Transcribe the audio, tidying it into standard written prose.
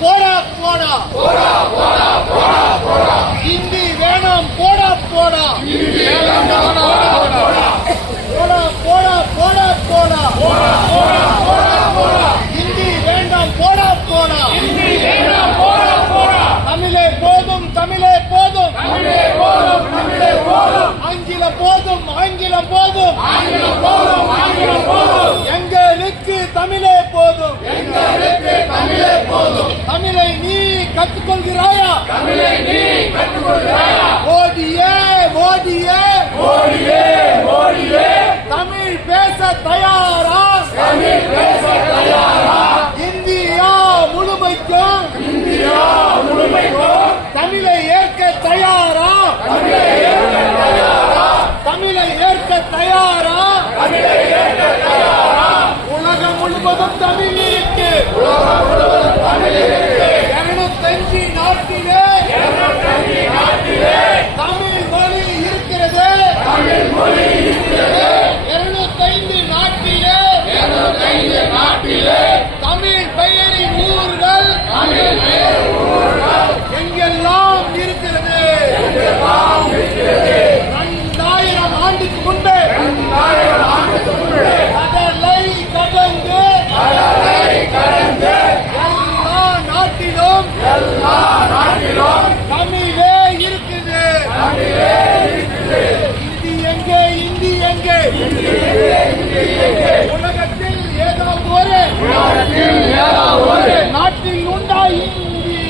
போடா போடா ஹிந்தி வேணாம் போடா போடா போடா போடா போடா ஹிந்தி வேண்டாம் போடா போடா தமிழே போதும் தமிழே போதும் ஆங்கிலம் போதும் ஆங்கிலம் போதும் எங்களுக்கு தமிழே போதும் தமிழை நீ கற்றுக்கொள்கிறாயா மோடியே மோடியே தமிழ் பேச தயாரா இந்தியா முழுமைக்கும் தமிழை ஏற்க தயாரா தமிழை ஏற்க தயாரா உலகம் முழுவதும் தமிழ் இருக்கு 205 நாட்டிலே தமிழ் மொழி இருக்கிறது 205 நாட்டிலே தமிழ் பெயரின் ஊர்கள் எங்கெல்லாம் இருக்கிறது 2000 ஆண்டுக்கு முன்பே கடலை கடந்து எல்லா நாட்டிலும் தமிழே இருக்குது இந்தி எங்கே உலகத்தில் ஏதாவது ஒரு நாட்டில் உண்டா இந்தி